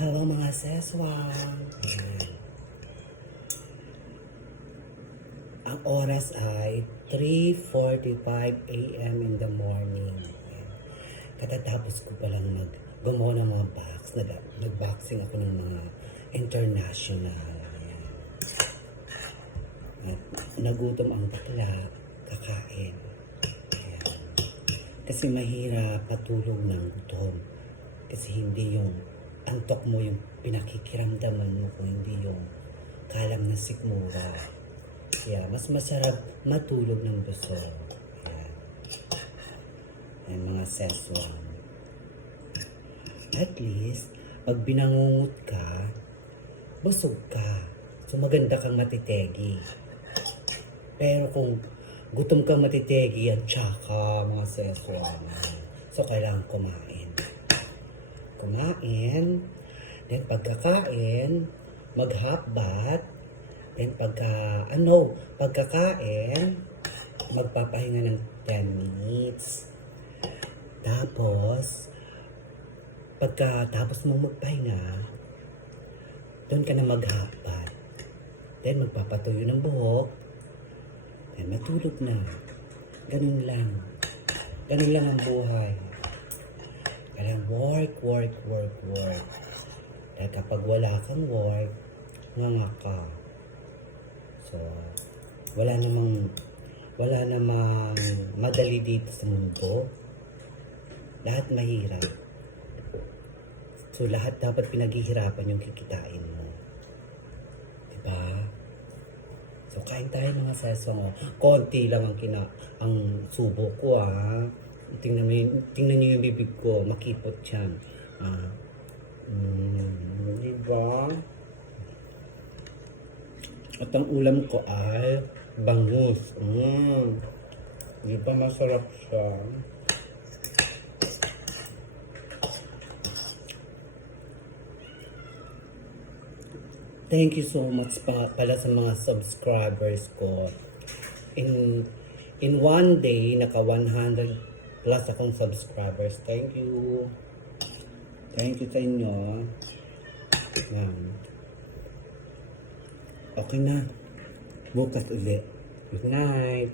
Hello mga seswang! Ayan. Ang oras ay 3:45 a.m. in the morning. Ayan. Katatapos ko palang gumawa ng mga box. Nag-boxing ako ng mga international. Ayan. At nagutom ang bakla, kakain. Ayan. Kasi mahirap matulog ng gutom. Kasi hindi yung antok mo yung pinakikiramdaman mo, kung hindi yung kalam na sikmura. Kaya mas masarap matulog ng busog. Ayan. Ayan mga seswang. At least, pag binangungot ka, busog ka. So maganda kang matitegi. Pero kung gutom kang matitegi, at tsaka mga seswang. So kailangan kumain. Then pagkakain, mag-half bath, then pagkakain, magpapahinga ng 10 minutes. Tapos, pagkatapos mong magpahinga, doon ka na mag-half bath. Then magpapatuyo ng buhok, then matulog na. Ganun lang. Ganun lang ang buhay. Kailangan work. Dahil kapag wala kang work, nganga ka. So, wala namang madali dito sa mundo. Lahat mahirap. So, lahat dapat pinaghihirapan yung kikitain mo. Diba? So, kain tayo mga sesong. Konti lang ang subo ko, Tingnan niyo yung bibig ko, makipot yan. Diba? At ang ulam ko ay bangus. Diba masarap siya? Thank you so much pala sa mga subscribers ko. In one day, naka 100 plus akong subscribers. Thank you. Thank you sa inyo. Yan. Okay na. Bukas ulit. Good night.